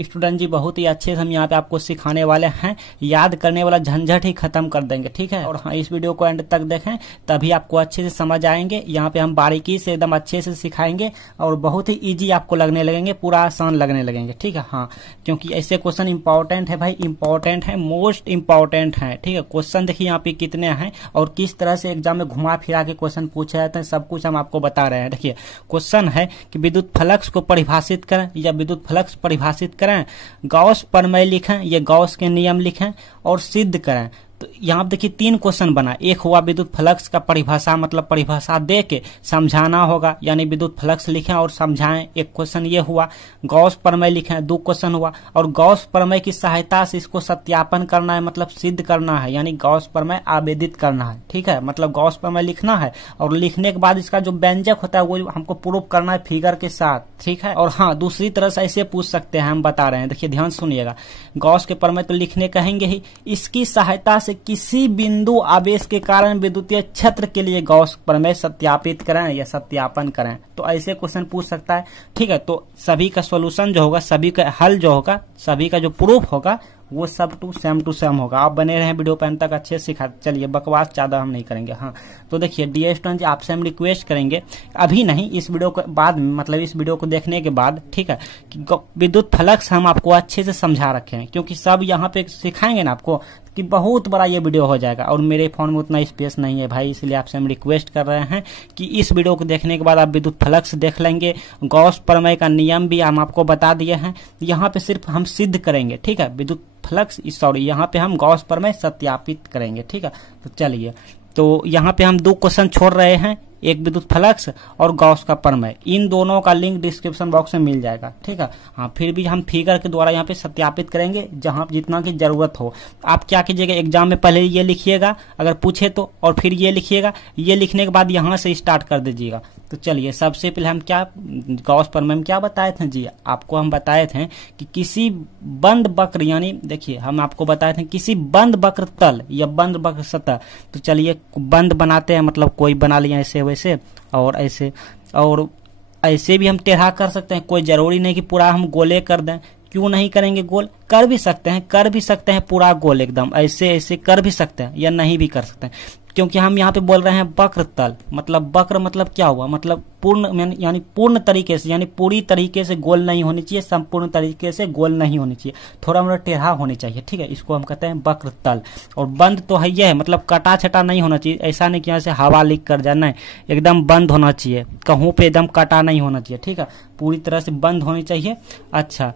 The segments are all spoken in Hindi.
स्टूडेंट जी बहुत ही अच्छे से हम यहाँ पे आपको सिखाने वाले हैं, याद करने वाला झंझट ही खत्म कर देंगे, ठीक है। और हाँ, इस वीडियो को एंड तक देखें तभी आपको अच्छे से समझ आएंगे। यहाँ पे हम बारीकी से एकदम अच्छे से सिखाएंगे और बहुत ही इजी आपको लगने लगेंगे, पूरा आसान लगने लगेंगे, ठीक है। हाँ, क्योंकि ऐसे क्वेश्चन इंपॉर्टेंट है भाई, इंपॉर्टेंट है, मोस्ट इंपॉर्टेंट है, ठीक है। क्वेश्चन देखिए यहाँ पे कितने हैं और किस तरह से एग्जाम में घुमा फिरा के क्वेश्चन पूछे जाते हैं, सब कुछ हम आपको बता रहे हैं। देखिए क्वेश्चन है कि विद्युत फ्लक्स को परिभाषित करें या विद्युत फ्लक्स परिभाषित करें, गॉस प्रमेय लिखें, ये गॉस के नियम लिखें और सिद्ध करें। तो यहाँ पे देखिए 3 क्वेश्चन बना। एक हुआ विद्युत फ्लक्स का परिभाषा, मतलब परिभाषा दे के समझाना होगा, यानी विद्युत फ्लक्स लिखें और समझाएं, एक क्वेश्चन ये हुआ। गॉस प्रमेय लिखें, 2 क्वेश्चन हुआ। और गॉस प्रमेय की सहायता से इसको सत्यापन करना है, मतलब सिद्ध करना है, यानी गॉस प्रमेय आवेदित करना है, ठीक है। मतलब गॉस प्रमेय लिखना है और लिखने के बाद इसका जो व्यंजक होता है वो हमको प्रूफ करना है फिगर के साथ, ठीक है। और हाँ, दूसरी तरह से ऐसे पूछ सकते हैं, हम बता रहे हैं, देखिए ध्यान सुनिएगा। गॉस के प्रमेय तो लिखने कहेंगे ही, इसकी सहायता से किसी बिंदु आवेश के कारण विद्युतीय क्षेत्र के लिए गॉस प्रमेय सत्यापित करें या सत्यापन करें। तो ऐसे क्वेश्चन पूछ सकता है, ठीक है। तो सभी का सॉल्यूशन जो होगा, सभी का हल जो होगा, सभी का जो प्रूफ होगा वो सब टू सेम होगा। आप बने रहे वीडियो पे अंत तक, अच्छे से सिखा। चलिए बकवास ज्यादा हम नहीं करेंगे। हाँ, तो देखिए डियर स्टूडेंट जी, आपसे हम रिक्वेस्ट करेंगे, अभी नहीं, इस वीडियो के बाद में, मतलब इस वीडियो को देखने के बाद, ठीक है, कि विद्युत फ्लक्स हम आपको अच्छे से समझा रखे हैं, क्योंकि सब यहाँ पे सिखाएंगे ना आपको कि बहुत बड़ा ये वीडियो हो जाएगा और मेरे फोन में उतना स्पेस नहीं है भाई, इसलिए आपसे हम रिक्वेस्ट कर रहे हैं कि इस वीडियो को देखने के बाद आप विद्युत फ्लक्स देख लेंगे। गॉस प्रमेय का नियम भी हम आपको बता दिए हैं, यहाँ पे सिर्फ हम सिद्ध करेंगे, ठीक है। विद्युत फ्लक्स सॉरी, यहाँ पे हम गॉस प्रमेय सत्यापित करेंगे, ठीक है। तो चलिए, तो यहाँ पे हम 2 क्वेश्चन छोड़ रहे हैं, एक विद्युत फ्लक्स और गॉस का प्रमेय। इन दोनों का लिंक डिस्क्रिप्शन बॉक्स में मिल जाएगा, ठीक है। हाँ, फिर भी हम फिगर के द्वारा यहाँ पे सत्यापित करेंगे जहां जितना की जरूरत हो। आप क्या कीजिएगा, एग्जाम में पहले ये लिखिएगा अगर पूछे तो, और फिर ये लिखिएगा, ये लिखने के बाद यहाँ से स्टार्ट कर दीजिएगा। तो चलिए, सबसे पहले हम क्या गॉस प्रमेय में क्या बताए थे जी, आपको हम बताए थे कि किसी बंद वक्र, यानी देखिए हम आपको बताए थे किसी बंद वक्र तल या बंद वक्र सतह। तो चलिए बंद बनाते हैं, मतलब कोई बना लिया ऐसे वैसे और ऐसे, और ऐसे भी हम टेढ़ा कर सकते हैं, कोई जरूरी नहीं कि पूरा हम गोले कर दें। क्यों नहीं करेंगे गोल, कर भी सकते हैं पूरा गोल एकदम ऐसे ऐसे कर भी सकते हैं या नहीं भी कर सकते हैं, क्योंकि हम यहाँ पे बोल रहे हैं वक्र तल। मतलब वक्र मतलब क्या हुआ, मतलब पूर्ण, यानी पूर्ण तरीके से, यानी पूरी तरीके से गोल नहीं होनी चाहिए, संपूर्ण तरीके से गोल नहीं होनी चाहिए, थोड़ा मतलब टेढ़ा होनी चाहिए, ठीक है। इसको हम कहते हैं वक्र तल। और बंद तो है ये है, मतलब कटा छटा नहीं होना चाहिए, ऐसा नहीं कि यहाँ से हवा लीक कर जाए, नहीं, एकदम बंद होना चाहिए, कहूँ पे एकदम कटा नहीं होना चाहिए, ठीक है, पूरी तरह से बंद होनी चाहिए। अच्छा,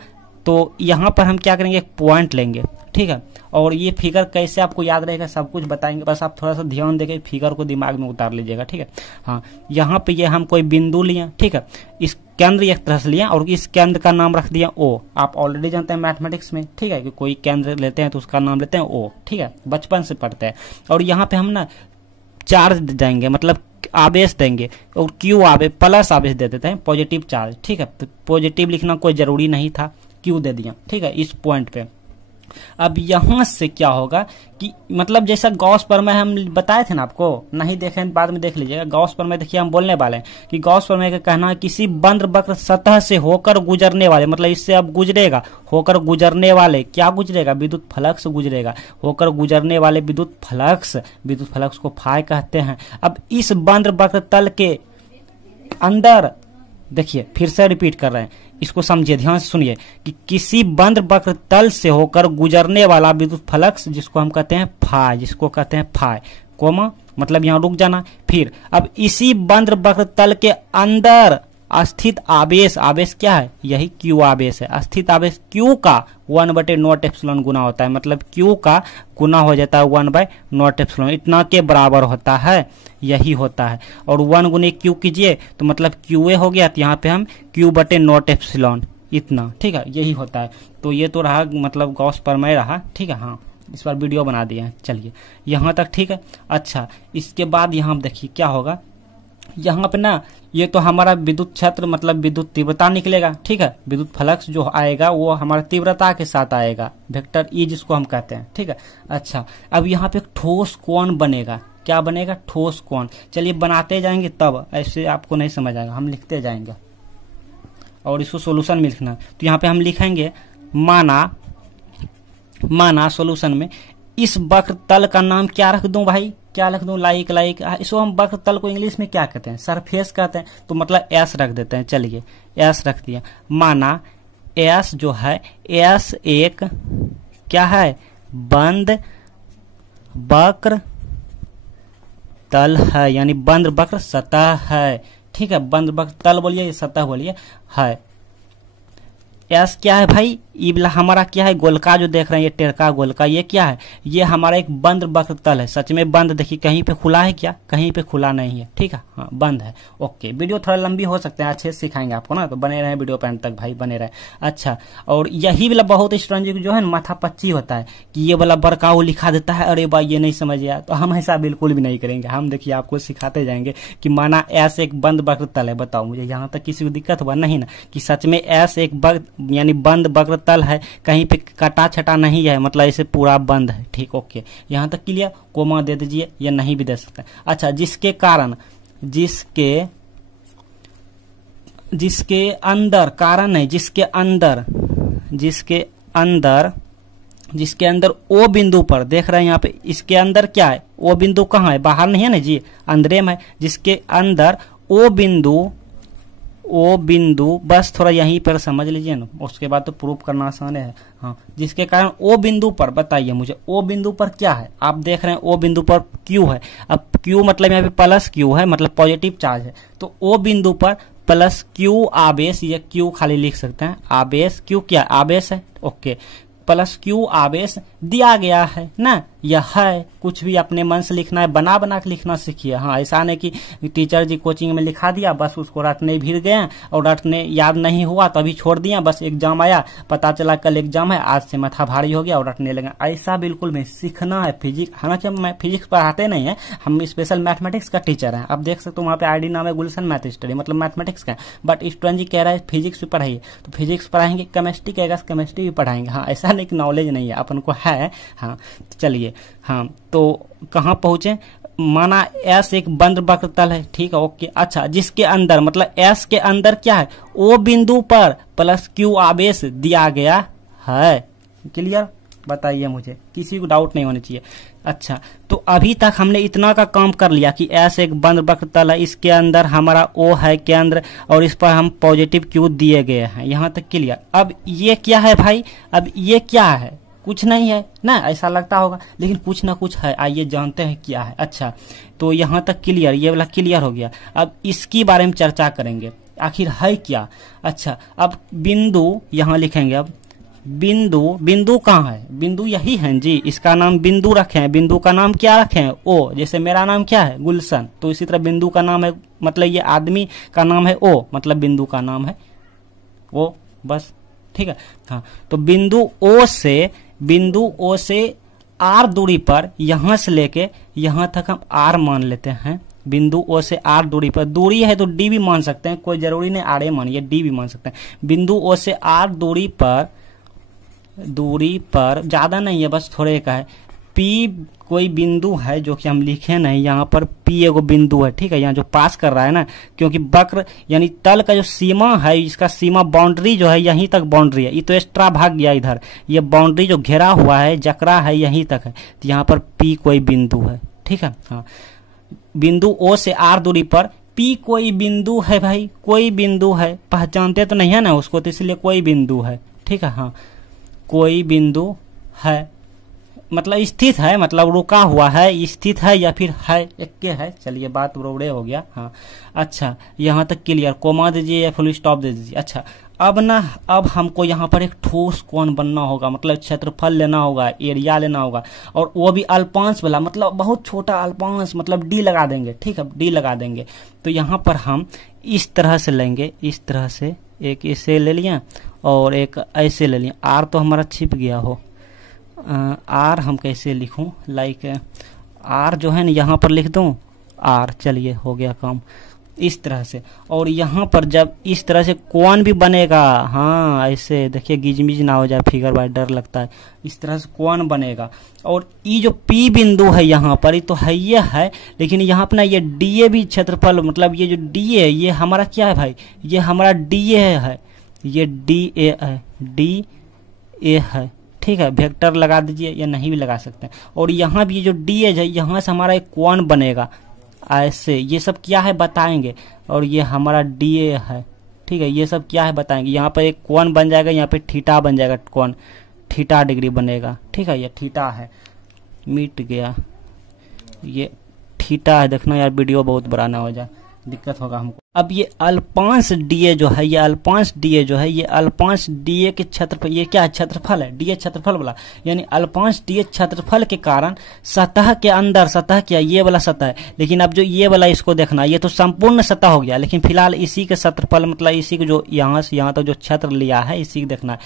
तो यहाँ पर हम क्या करेंगे, एक पॉइंट लेंगे, ठीक है। और ये फिगर कैसे आपको याद रहेगा सब कुछ बताएंगे, बस आप थोड़ा सा ध्यान देके फिगर को दिमाग में उतार लीजिएगा, ठीक है। हाँ, यहाँ पे ये हम कोई बिंदु लिए, ठीक है, इस केंद्र एक तरह से लिया और इस केंद्र का नाम रख दिया O। आप ऑलरेडी जानते हैं मैथमेटिक्स में, ठीक है, कि कोई केंद्र लेते हैं तो उसका नाम लेते हैं O, ठीक है, बचपन से पढ़ते हैं। और यहाँ पे हम ना चार्ज देंगे, मतलब आवेश देंगे, और Q आवेश प्लस आवेश दे देते हैं, पॉजिटिव चार्ज, ठीक है। तो पॉजिटिव लिखना कोई जरूरी नहीं था, Q दे दिया, ठीक है, इस पॉइंट पे। अब यहां से क्या होगा कि मतलब जैसा गॉस प्रमेय हम बताए थे ना आपको, नहीं देखें बाद में देख लीजिएगा। गॉस प्रमेय देखिए हम बोलने वाले हैं कि गॉस प्रमेय का कहना है किसी बंद वक्र सतह से होकर गुजरने वाले, मतलब इससे अब गुजरेगा, होकर गुजरने वाले, क्या गुजरेगा, विद्युत फ्लक्स गुजरेगा, होकर गुजरने वाले विद्युत फ्लक्स को फाई कहते हैं। अब इस बंद वक्र तल के अंदर, देखिए फिर से रिपीट कर रहे हैं, इसको समझिए, ध्यान से सुनिए, कि किसी बंद वक्र तल से होकर गुजरने वाला विद्युत फ्लक्स जिसको हम कहते हैं फाई, कोमा मतलब यहाँ रुक जाना। फिर अब इसी बंद वक्र तल के अंदर स्थित आवेश, आवेश क्या है, यही Q आवेश है। स्थित आवेश Q का 1/0 गुना होता है, मतलब Q का गुना हो जाता है 1/0, इतना के बराबर होता है, यही होता है। और 1 गुने Q कीजिए तो मतलब QA हो गया, तो यहाँ पे हम Q/0 इतना, ठीक है, यही होता है। तो ये तो रहा मतलब गॉस प्रमेय रहा, ठीक है। हाँ, इस बार वीडियो बना दिए हैं, चलिए यहाँ तक, ठीक है। अच्छा, इसके बाद यहाँ देखिए क्या होगा, यहाँ पे ना ये तो हमारा विद्युत क्षेत्र मतलब विद्युत तीव्रता निकलेगा, ठीक है। विद्युत फ्लक्स जो आएगा वो हमारा तीव्रता के साथ आएगा, वेक्टर E जिसको हम कहते हैं, ठीक है। अच्छा, अब यहाँ पे एक ठोस कोण बनेगा, क्या बनेगा, ठोस कोण। चलिए बनाते जाएंगे तब, ऐसे आपको नहीं समझ आएगा, हम लिखते जाएंगे और इसको सोल्यूशन में लिखना। तो यहाँ पे हम लिखेंगे माना सॉल्यूशन में इस वक्र तल का नाम क्या रख दूं भाई, क्या रख दूं, लाइक इसको हम वक्र तल को इंग्लिश में क्या कहते हैं, सरफेस कहते हैं, तो मतलब एस रख देते हैं। चलिए एस रख दिया। माना एस जो है, एस एक क्या है, बंद वक्र तल है, यानी बंद वक्र सतह है। ठीक है, बंद वक्र तल बोलिए, सतह बोलिए, है। एस क्या है भाई, ये वाला हमारा क्या है, गोलका जो देख रहे हैं, ये टेरका गोलका, ये क्या है, ये हमारा एक बंद वक्र तल है। सच में बंद, देखिए कहीं पे खुला है क्या, कहीं पे खुला नहीं है। ठीक है, हाँ बंद है। ओके, वीडियो थोड़ा लंबी हो सकता है, अच्छे से सिखाएंगे आपको ना, तो बने रहे वीडियो पे अंत तक भाई, बने रहे। अच्छा, और यही वाला बहुत स्ट्रेंजिंग जो है माथा पच्ची होता है कि ये वाला बरकाऊ लिखा देता है, अरे भाई ये नहीं समझ आया, तो हम ऐसा बिल्कुल भी नहीं करेंगे। हम देखिए आपको सिखाते जाएंगे कि माना एस एक बंद वक्र तल है। बताओ मुझे यहाँ तक किसी को दिक्कत हुआ नहीं ना, कि सच में एस एक यानी बंद वक्र तल है, कहीं पे कटा छटा नहीं है, मतलब इसे पूरा बंद है। ठीक, ओके, यहाँ तक क्लियर। कोमा दे दीजिए या नहीं भी दे सकते। अच्छा, जिसके कारण, जिसके अंदर, कारण है जिसके अंदर ओ बिंदु पर, देख रहे हैं यहाँ पे, इसके अंदर क्या है, ओ बिंदु कहाँ है, बाहर नहीं है ना जी, अंदरे में है। जिसके अंदर ओ बिंदु बस थोड़ा यहीं पर समझ लीजिए ना, उसके बाद तो प्रूफ करना आसान है। हाँ, जिसके कारण ओ बिंदु पर, बताइए मुझे ओ बिंदु पर क्या है। आप देख रहे हैं ओ बिंदु पर क्यू है। अब क्यू मतलब यहाँ पे प्लस क्यू है, मतलब पॉजिटिव चार्ज है। तो ओ बिंदु पर प्लस क्यू आवेश, ये क्यू खाली लिख सकते हैं, आवेश, क्यू क्या आवेश है, ओके, प्लस क्यू आवेश दिया गया है ना, यह है। कुछ भी अपने मन से लिखना है, बना बना के लिखना सीखिए। हाँ, ऐसा नहीं कि टीचर जी कोचिंग में लिखा दिया, बस उसको रटने भीड़ गए और रटने याद नहीं हुआ तो अभी छोड़ दिया, बस एग्जाम आया, पता चला कल एग्जाम है, आज से माथा भारी हो गया और रटने लगा। ऐसा बिल्कुल नहीं, सीखना है फिजिक्स। हालांकि हम फिजिक्स पढ़ाते नहीं है, हम स्पेशल मैथमेटिक्स का टीचर है। आप देख सकते हो वहाँ पे आईडी नाम है गुलशन मैथ स्टडी, मतलब मैथमेटिक्स का। बट स्टूडेंट जी कह रहा है फिजिक्स भी पढ़ाइए, तो फिजिक्स पढ़ाएंगे, केमिस्ट्री कहेगा केमिस्ट्री भी पढ़ाएंगे। हाँ, ऐसा नहीं कि नॉलेज नहीं है, अपन को है। हाँ, चलिए, हाँ तो कहाँ पहुंचे, माना एस एक बंद वक्र तल है। ठीक है, ओके। अच्छा, जिसके अंदर, मतलब एस के अंदर क्या है, ओ बिंदु पर प्लस क्यू आवेश दिया गया है। क्लियर, बताइए मुझे, किसी को डाउट नहीं होना चाहिए। अच्छा, तो अभी तक हमने इतना का काम कर लिया कि एस एक बंद वक्र तल है, इसके अंदर हमारा ओ है केंद्र और इस पर हम पॉजिटिव क्यू दिए गए हैं, यहाँ तक क्लियर। अब ये क्या है भाई, अब ये क्या है, कुछ नहीं है ना, ऐसा लगता होगा, लेकिन कुछ ना कुछ है। आइए जानते हैं क्या है। अच्छा, तो यहाँ तक क्लियर, ये वाला क्लियर हो गया। अब इसकी बारे में चर्चा करेंगे, आखिर है क्या। अच्छा, अब बिंदु यहाँ लिखेंगे। अब बिंदु कहाँ है, बिंदु यही है जी, इसका नाम बिंदु रखे हैं। बिंदु का नाम क्या रखे हैं, ओ। जैसे मेरा नाम क्या है, गुलशन, तो इसी तरह बिंदु का नाम है, मतलब ये आदमी का नाम है ओ, मतलब बिंदु का नाम है ओ, बस। ठीक है, हाँ, तो बिंदु ओ से आर दूरी पर, यहां से लेके यहां तक हम आर मान लेते हैं। बिंदु ओ से आर दूरी पर, दूरी है तो डी भी मान सकते हैं, कोई जरूरी नहीं आर ए मानिए, डी भी मान सकते हैं। बिंदु ओ से आर दूरी पर ज्यादा नहीं है, बस थोड़े का है। पी कोई बिंदु है जो कि हम लिखे नहीं, यहाँ पर पी एगो बिंदु है। ठीक है, यहाँ जो पास कर रहा है ना, क्योंकि वक्र यानी तल का जो सीमा है, इसका सीमा बाउंड्री जो है यहीं तक बाउंड्री है, ये तो एक्स्ट्रा भाग गया इधर, ये बाउंड्री जो घेरा हुआ है, जकरा है, यहीं तक है, तो यहाँ पर पी कोई बिंदु है। ठीक है, हाँ, बिंदु ओ से आर दूरी पर पी कोई बिंदु है भाई, कोई बिंदु है, पहचानते तो नहीं है ना उसको, तो इसलिए कोई बिंदु है। ठीक है, हाँ, कोई बिंदु है, मतलब स्थित है, मतलब रुका हुआ है, स्थित है या फिर है, एक के है। चलिए, बात बरोबरे हो गया। हाँ, अच्छा, यहाँ तक क्लियर, कोमा दीजिए या फुल स्टॉप दे दीजिए। अच्छा, अब हमको यहाँ पर एक ठोस कोण बनना होगा, मतलब क्षेत्रफल लेना होगा, एरिया लेना होगा, और वो भी अल्पांश वाला, मतलब बहुत छोटा अल्पांश, मतलब डी लगा देंगे। ठीक है, डी लगा देंगे। तो यहाँ पर हम इस तरह से लेंगे, इस तरह से, एक ऐसे ले लिया और एक ऐसे ले लिया। आर तो हमारा छिप गया हो, आर हम कैसे लिखूं, लाइक आर जो है ना यहाँ पर लिख दूं आर, चलिए हो गया काम, इस तरह से। और यहाँ पर जब इस तरह से कोण भी बनेगा, हाँ ऐसे देखिए, गिजमिज ना हो जाए फिगर बाय, डर लगता है, इस तरह से कोण बनेगा। और ये जो पी बिंदु है यहाँ पर, ये तो है ये है, लेकिन यहाँ पर ना ये डी ए भी क्षेत्रफल, मतलब ये जो डी ए, ये हमारा क्या है भाई, ये हमारा डी ए है, ये डी ए है, डी ए है, ठीक है। वेक्टर लगा दीजिए या नहीं भी लगा सकते हैं। और यहाँ भी जो डी एज है, यहाँ से हमारा एक कोण बनेगा ऐसे, ये सब क्या है बताएंगे। और ये हमारा डी ए है, ठीक है, ये सब क्या है बताएंगे। यहाँ पर एक कोण बन जाएगा, यहाँ पे थीटा बन जाएगा, कोण थीटा डिग्री बनेगा, ठीक है। ये थीटा है, मिट गया, ये थीटा है। देखना यार वीडियो बहुत बड़ा ना हो जाए, दिक्कत होगा हमको। अब ये अल्पांश डीए जो है, ये अल्पांश डीए जो है, ये अल्पांश डीए के क्षेत्रफल, ये क्या है, क्षेत्रफल है, डीए क्षेत्रफल वाला, यानी अल्पांश डीए क्षेत्रफल के कारण सतह के अंदर, सतह क्या, ये वाला सतह है, लेकिन अब जो ये वाला इसको देखना, ये तो संपूर्ण सतह हो गया, लेकिन फिलहाल इसी के क्षेत्रफल, मतलब इसी को जो यहाँ से यहाँ तक जो क्षेत्र लिया है, इसी को देखना है।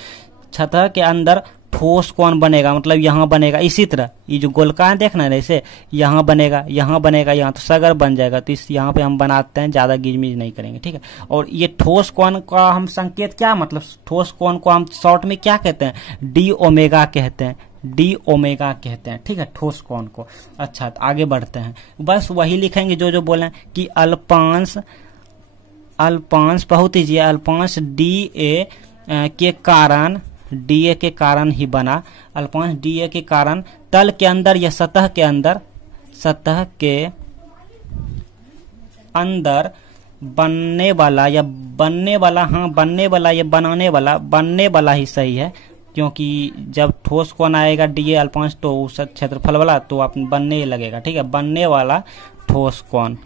सतह के अंदर ठोस कोण बनेगा, मतलब यहाँ बनेगा, इसी तरह ये जो गोलका है देखना है, ऐसे यहाँ बनेगा, यहाँ बनेगा, यहाँ तो सगर बन जाएगा। तो इस यहाँ पे हम बनाते हैं, ज्यादा गिजमिज नहीं करेंगे, ठीक है। और ये ठोस कोण का हम संकेत क्या, मतलब ठोस कोण को हम शॉर्ट में क्या कहते हैं, डी ओमेगा कहते हैं, डी ओमेगा कहते हैं, ठीक है, ठोस कोण को। अच्छा, तो आगे बढ़ते हैं, बस वही लिखेंगे जो बोले कि अल्पांश, अल्पांश बहुत ईजी है, अल्पांश डी ए के कारण, डीए के कारण ही बना, अल्पांश डीए के कारण तल के अंदर या सतह के अंदर, सतह के अंदर बनने वाला या बनने वाला, हाँ बनने वाला या बनाने वाला, बनने वाला ही सही है, क्योंकि जब ठोस कोण आएगा डीए अल्पांश तो उस क्षेत्रफल वाला तो आप बनने लगेगा, ठीक है। बनने वाला ठोस कोण,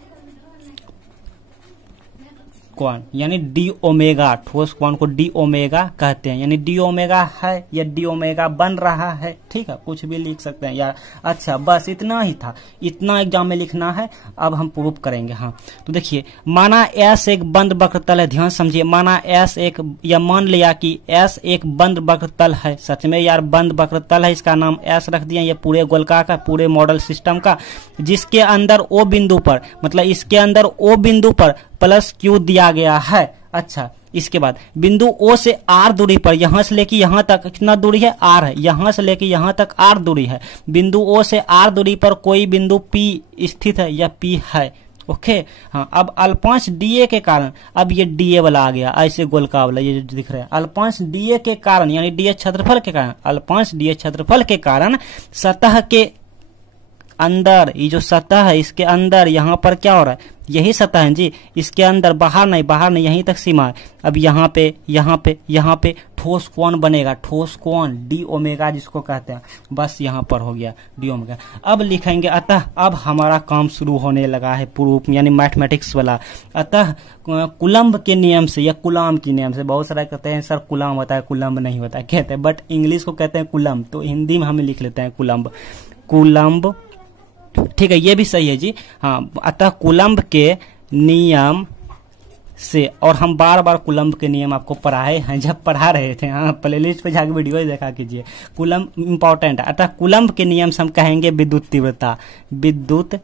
कोण यानी डी ओमेगा, ठोस कोण को डी ओमेगा कहते हैं, यानी डी ओमेगा है या डी ओमेगा बन रहा है, ठीक है, कुछ भी लिख सकते हैं यार। अच्छा, बस इतना ही था, इतना एग्जाम में लिखना है, अब हम प्रूफ करेंगे। हाँ, तो देखिए, माना एस एक बंद वक्रतल है, ध्यान समझिए, माना एस एक, या मान लिया कि एस एक बंद वक्रतल है, सच में यार बंद वक्रतल है, इसका नाम एस रख दिया, ये पूरे गोलका का, पूरे मॉडल सिस्टम का, जिसके अंदर ओ बिंदु पर, मतलब इसके अंदर ओ बिंदु पर प्लस क्यू दिया गया है। अच्छा, इसके बाद बिंदु ओ से आर दूरी पर, यहां से लेके यहां तक कितना दूरी है, आर है, यहां से लेके यहां तक आर दूरी है, बिंदु ओ से आर दूरी पर कोई बिंदु पी स्थित है या पी है, ओके। हाँ, अब अल्पांश डीए के कारण, अब ये डीए वाला आ गया, ऐसे गोलका वाला ये जो दिख रहा है, अल्पांश डीए के कारण, यानी डीए क्षेत्रफल के कारण, अल्पांश डीए क्षेत्रफल के कारण सतह के अंदर, ये जो सतह है इसके अंदर, यहाँ पर क्या हो रहा है, यही सतह है जी, इसके अंदर, बाहर नहीं, बाहर नहीं, यहीं तक सीमा है। अब यहाँ पे, यहाँ पे, यहाँ पे ठोस कोण बनेगा, ठोस कोण डी ओमेगा जिसको कहते हैं, बस यहाँ पर हो गया डी ओमेगा। अब लिखेंगे, अतः अब हमारा काम शुरू होने लगा है प्रूफ, यानी मैथमेटिक्स वाला। अतः कूलम्ब के नियम से या कूलाम के नियम से, बहुत सारा कहते हैं सर कूलाम होता है, कूलम्ब नहीं होता कहते हैं, बट इंग्लिश को कहते हैं कूलम्ब, तो हिंदी में हम लिख लेते हैं कूलम्ब, कूलम्ब, ठीक है, ये भी सही है जी। हाँ, अतः कूलम्ब के नियम से, और हम बार बार कूलम्ब के नियम आपको पढ़ाए हैं, जब पढ़ा रहे थे, हाँ प्लेलिस्ट पे जाकर वीडियो देखा कीजिए, कूलम्ब इंपॉर्टेंट है। अतः कूलम्ब के नियम से हम कहेंगे विद्युत तीव्रता, विद्युत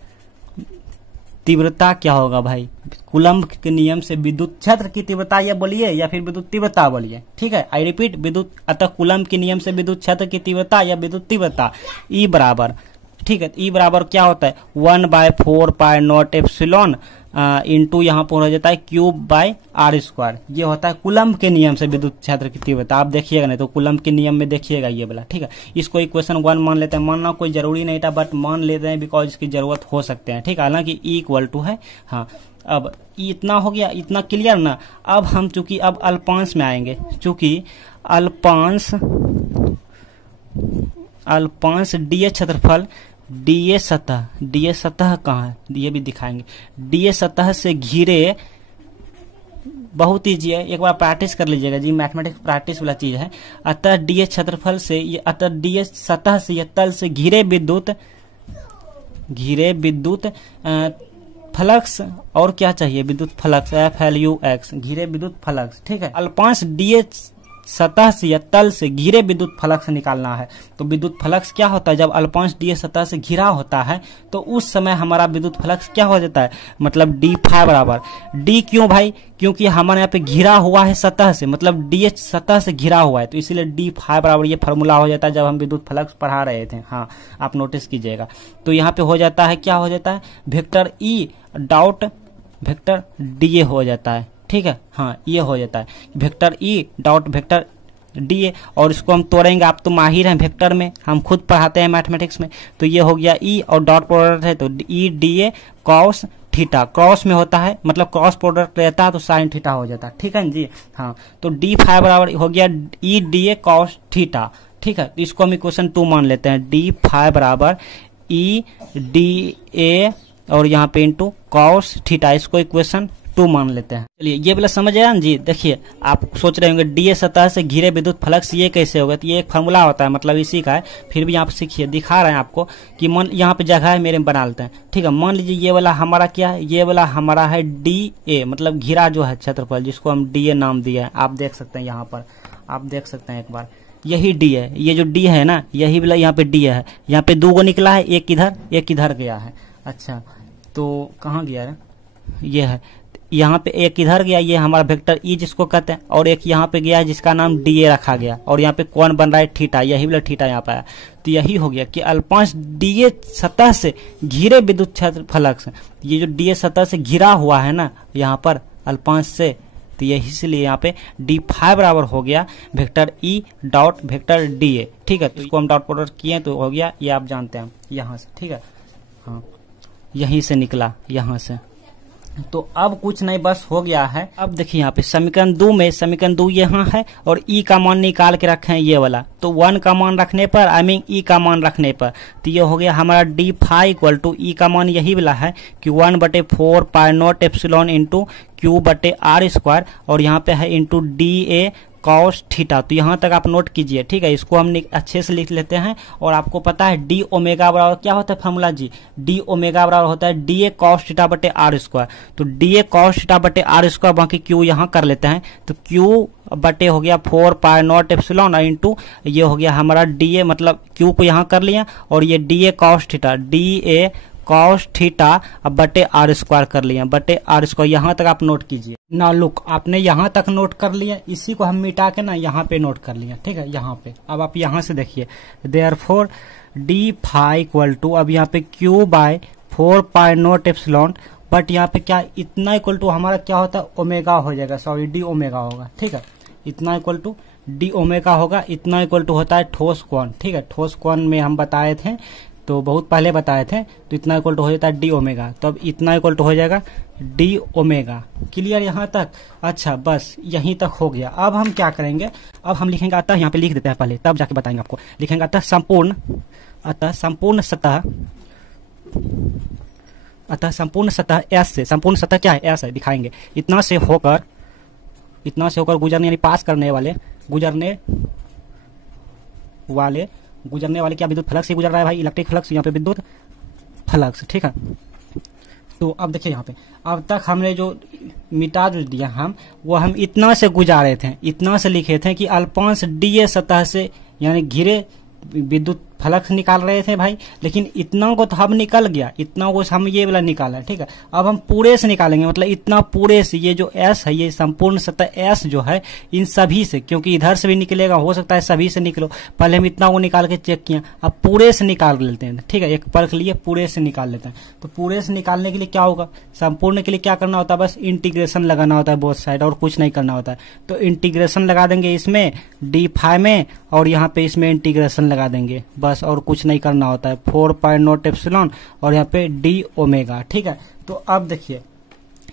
तीव्रता क्या होगा भाई, कूलम्ब के नियम से विद्युत क्षेत्र की तीव्रता ये बोलिए या फिर विद्युत तीव्रता बोलिए, ठीक है। आई रिपीट, विद्युत, अतः कूलम्ब के नियम से विद्युत क्षेत्र की तीव्रता या विद्युत तीव्रता ई बराबर, ठीक है, ई बराबर क्या होता है, 1/4 पाई नॉट एप्सिलॉन इंटू यहाँ पर हो जाता है क्यूब बाय आर स्क्वायर, ये होता है कूलम्ब के नियम से विद्युत क्षेत्र की तीव्रता। आप देखिएगा, नहीं तो कूलम्ब के नियम में देखिएगा ये वाला, ठीक है। इसको इक्वेशन 1 मान लेते हैं, मानना कोई जरूरी नहीं था, बट मान लेते हैं बिकॉज इसकी जरूरत हो सकते हैं, ठीक है, हालांकि ई इक्वल टू है। हाँ, अब इतना हो गया, इतना क्लियर ना। अब हम चूंकि अब अल्पांश में आएंगे, चूंकि अल्पांश डीए क्षेत्रफल, डीए सतह, डीए सतह कहाँ है, ये भी दिखाएंगे, डीए सतह से घिरे, बहुत ईजी है, एक बार प्रैक्टिस कर लीजिएगा जी, मैथमेटिक्स प्रैक्टिस वाला चीज है। अतः डीए क्षेत्रफल से, ये अतः डीए सतह से या तल से घिरे विद्युत फ्लक्स, और क्या चाहिए, विद्युत फ्लक्स, FLUX, घिरे विद्युत फ्लक्स, ठीक है। अल्पांश डीए सतह से या तल से घिरे विद्युत फ्लक्स निकालना है। तो विद्युत फ्लक्स क्या होता है, जब अल्पांश डीए सतह से घिरा होता है तो उस समय हमारा विद्युत फ्लक्स क्या हो जाता है, मतलब डी फाई बराबर, डी क्यों भाई, क्योंकि हमारे यहाँ पे घिरा हुआ है सतह से, मतलब डी सतह से घिरा हुआ है, तो इसीलिए डी फाई बराबर ये फॉर्मूला हो जाता है जब हम विद्युत फ्लक्स पढ़ा रहे थे। हाँ, आप नोटिस कीजिएगा, तो यहाँ पे हो जाता है, क्या हो जाता है, vector E dot vector DA हो जाता है, ठीक है। हाँ, ये हो जाता है vector E dot vector DA, और इसको हम तोड़ेंगे, आप तो माहिर हैं वेक्टर में, हम खुद पढ़ाते हैं मैथमेटिक्स में। तो ये हो गया E और डॉट प्रोडक्ट है तो E DA cos theta, cross में होता है मतलब क्रॉस प्रोडक्ट रहता है तो साइन थीटा हो जाता है, ठीक है जी। हाँ, तो D5 बराबर हो गया E DA cos थीटा, ठीक है। तो इसको हम इक्वेशन 2 मान लेते हैं, D5 बराबर E DA और यहाँ पे इंटू कॉस थीटा, इसको इक्वेशन 2 मान लेते हैं। चलिए ये वाला समझ आया जी। देखिए आप सोच रहे होंगे DA सतह से घिरे विद्युत फ्लक्स ये कैसे होगा, तो ये एक फार्मूला होता है, मतलब इसी का है। फिर भी आप सीखिए, दिखा रहे हैं आपको कि मन यहाँ पे जगह है मेरे में, बना लेते हैं, ठीक है। मान लीजिए ये वाला हमारा क्या है, ये वाला हमारा है DA, मतलब घिरा जो है क्षेत्रफल, जिसको हम DA नाम दिया है। आप देख सकते हैं यहाँ पर, आप देख सकते हैं एक बार, यही D है, ये जो D है ना, यही वाला यहाँ पे D है। यहाँ पे 2 निकला है, एक इधर गया है। अच्छा, तो कहाँ गया है, ये है, यहाँ पे एक इधर गया, ये हमारा वेक्टर E जिसको कहते हैं, और एक यहाँ पे गया है जिसका नाम DA रखा गया, और यहाँ पे कौन बन रहा है, थीटा, यही वाला थीटा यहाँ पे आया। तो यही हो गया कि अल्पांश DA सतह से घिरे विद्युत क्षेत्र फ्लक्स, ये जो DA सतह से घिरा हुआ है ना यहाँ पर अल्पांश से, तो यही इसलिए यहाँ पे D5 बराबर हो गया vector E dot vector DA, ठीक है। तो इसको हम डॉट प्रोडक्ट किए तो हो गया, ये आप जानते हैं यहाँ से, ठीक है। हाँ, यहीं से निकला, यहाँ से। तो अब कुछ नहीं, बस हो गया है। अब देखिए यहाँ पे समीकरण 2 में, समीकरण 2 यहाँ है और E का मान निकाल के रखे हैं ये वाला, तो 1 का मान रखने पर, आई मीन E का मान रखने पर, तो ये हो गया हमारा D5 इक्वल टू E का मान यही वाला है कि 1/4 पाई नॉट एप्सिलॉन इंटू Q/r², और यहाँ पे है इंटू DA cos थीटा। तो यहाँ तक आप नोट कीजिए, ठीक है। इसको हम अच्छे से लिख लेते हैं। और आपको पता है D ओमेगा बराबर क्या होता है फार्मूला जी, D ओमेगा बराबर होता है DA cos थीटा बटे r²। तो DA cos थीटा बटे r², बाकी Q यहाँ कर लेते हैं, तो Q बटे हो गया 4 पाई नॉट एप्सिलॉन इंटू ये हो गया हमारा DA, मतलब Q को यहाँ कर लिया, और ये DA cos theta, DA cos theta अब बटे r² कर लिया, बटे r²। यहाँ तक आप नोट कीजिए ना। लुक, आपने यहाँ तक नोट कर लिया, इसी को हम मिटा के ना यहाँ पे नोट कर लिया, ठीक है। यहाँ पे अब आप यहाँ से देखिए, देयरफॉर D5 इक्वल टू, अब यहाँ पे Q/4 pi not epsilon, but यहाँ पे क्या इतना इक्वल टू हमारा क्या होता है, ओमेगा हो जाएगा, सॉरी D ओमेगा होगा, ठीक है। इतना इक्वल टू D ओमेगा होगा, इतना इक्वल टू होता है ठोस कोण, ठीक है। ठोस कोण में हम बताए थे, तो बहुत पहले बताए थे, तो इतना इक्वल टू हो जाता है D ओमेगा, तो अब इतना इक्वल टू हो जाएगा D ओमेगा। क्लियर यहाँ तक? अच्छा, बस यहीं तक हो गया। अब हम क्या करेंगे, अब हम लिखेंगे, अतः यहाँ पे लिख देते हैं पहले, तब जाके बताएंगे आपको। लिखेंगे अतः संपूर्ण सतह S से, संपूर्ण सतह क्या है, S है, दिखाएंगे, इतना से होकर गुजरने, यानी पास करने वाले, गुजरने वाले क्या विद्युत फ्लक्स से गुजर रहा है भाई, इलेक्ट्रिक फ्लक्स, यहाँ पे विद्युत फ्लक्स, ठीक है। तो अब देखिए यहाँ पे, अब तक हमने जो मिटा जो दिया वो हम इतना से गुजारे थे, इतना से लिखे थे कि अल्पांश DA सतह से यानी घिरे विद्युत फ्लक्स निकाल रहे थे भाई, लेकिन इतना को तो हम निकल गया, इतना को हम ये वाला निकाला, ठीक है। अब हम पूरे से निकालेंगे, मतलब इतना पूरे से, ये जो S है, ये संपूर्ण सतह S जो है, इन सभी से, क्योंकि इधर से भी निकलेगा, हो सकता है सभी से निकलो, पहले हम इतना को निकाल के चेक किया, अब पूरे से निकाल लेते हैं, ठीक है। एक परख लिए, पूरे से निकाल लेते हैं। तो पूरे से निकालने के लिए क्या होगा, संपूर्ण के लिए क्या करना होता है, बस इंटीग्रेशन लगाना होता है बोथ साइड, और कुछ नहीं करना होता है। तो इंटीग्रेशन लगा देंगे इसमें D5 में, और यहाँ पे इसमें इंटीग्रेशन लगा देंगे बस, और कुछ नहीं करना होता है। 4 पाई नॉट एप्सिलॉन और यहाँ पे D ओमेगा, ठीक है। तो अब देखिए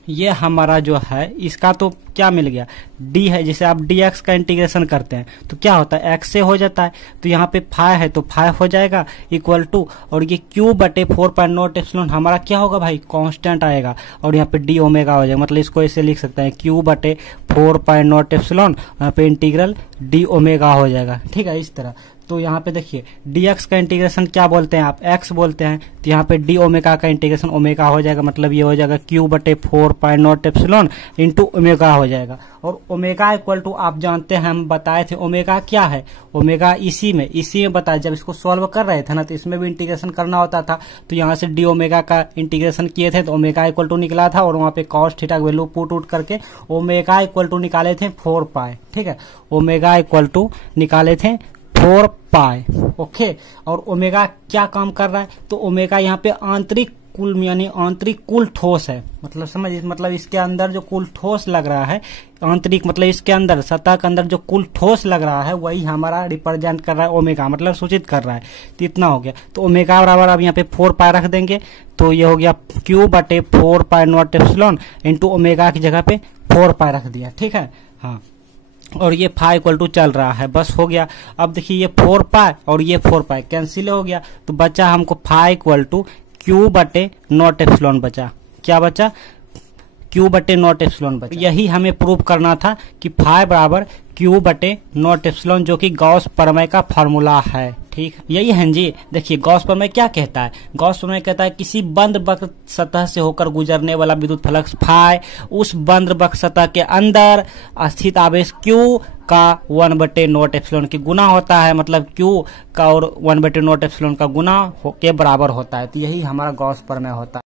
ये हमारा जो है, इसका तो क्या मिल गया, D है, जिसे आप dx का इंटीग्रेशन करते हैं तो क्या होता है, x से हो जाता है, तो यहाँ पे 5 है तो 5 हो जाएगा इक्वल टू, और ये Q/4 पाई नॉट एप्सिलॉन हमारा क्या होगा भाई, कांस्टेंट आएगा, और यहाँ पे D ओमेगा हो जाएगा, मतलब इसको ऐसे लिख सकते हैं Q/4 पाई नॉट एप्सिलॉन, यहाँ पे इंटीग्रल D ओमेगा हो जाएगा, ठीक है, इस तरह। तो यहाँ पे देखिए dx का इंटीग्रेशन क्या बोलते हैं आप, x बोलते हैं, तो यहाँ पे D ओमेगा का इंटीग्रेशन ओमेगा हो जाएगा, मतलब ये हो जाएगा Q/4 pi not epsilon into omega हो जाएगा। और ओमेगा इक्वल टू आप जानते हैं, हम बताए थे ओमेगा क्या है, ओमेगा इसी में बताया, जब इसको सॉल्व कर रहे थे ना, तो इसमें भी इंटीग्रेशन करना होता था, तो यहाँ से D ओमेगा का इंटीग्रेशन किए थे, तो ओमेगा इक्वल टू निकला था, और वहाँ पे cos थीटा का वैल्यू पुट उट करके ओमेगा इक्वल टू निकाले थे 4 पाई, ठीक है। ओमेगा इक्वल टू निकाले थे 4 पाई, ओके। और ओमेगा क्या काम कर रहा है, तो ओमेगा यहाँ पे आंतरिक कुल यानी आंतरिक कुल ठोस है, मतलब इसके अंदर जो कुल ठोस लग रहा है, आंतरिक मतलब इसके अंदर सतह के अंदर जो कुल ठोस लग रहा है वही हमारा रिप्रेजेंट कर रहा है ओमेगा, मतलब सूचित कर रहा है। तो इतना हो गया। तो ओमेगा बराबर अब यहाँ पे 4 पाई रख देंगे, तो ये हो गया Q/4 pi not epsilon into omega की जगह पे 4 पाई रख दिया, ठीक है। हाँ, और ये फाई इक्वल टू चल रहा है, बस हो गया। अब देखिए ये 4 पाई और ये 4 पाई कैंसिल हो गया, तो बचा हमको फाई इक्वल टू Q/नॉट एप्सिलॉन बचा। क्या बचा? Q/नॉट एप्सिलॉन बचा। यही हमें प्रूव करना था कि फाई बराबर Q/नॉट एप्सिलॉन, जो कि गॉस प्रमेय का फार्मूला है, ठीक। यही है जी। देखिए गॉस प्रमेय क्या कहता है? गॉस प्रमेय कहता है किसी बंद वक्र सतह से होकर गुजरने वाला विद्युत फ्लक्स फाई उस बंद वक्र सतह के अंदर स्थित आवेश Q का 1/नॉट एप्सिलॉन की गुना होता है, मतलब Q का और 1/नॉट एप्सिलॉन का गुना के बराबर होता है। तो यही हमारा गॉस प्रमेय होता है।